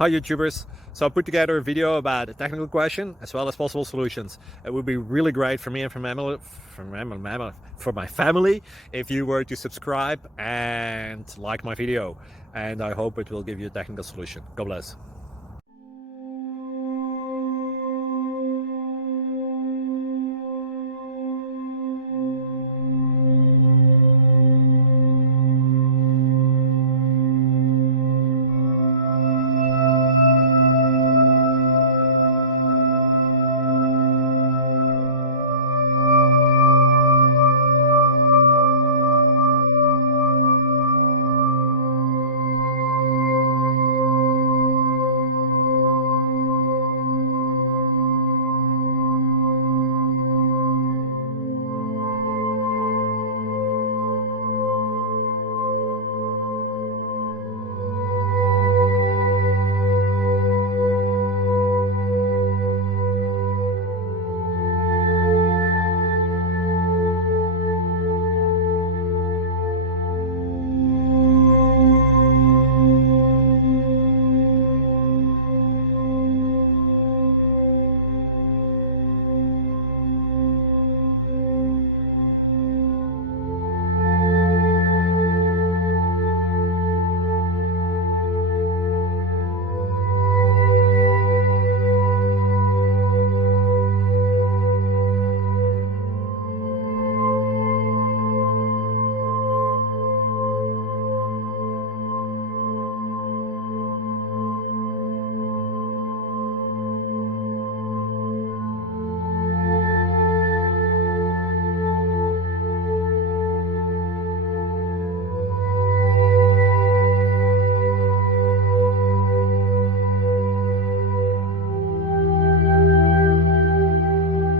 Hi YouTubers! So I put together a video about a technical question as well as possible solutions. It would be really great for me and for my family if you were to subscribe and like my video, and I hope it will give you a technical solution. God bless.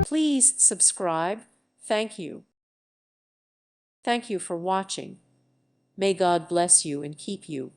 Please subscribe. Thank you. Thank you for watching. May God bless you and keep you.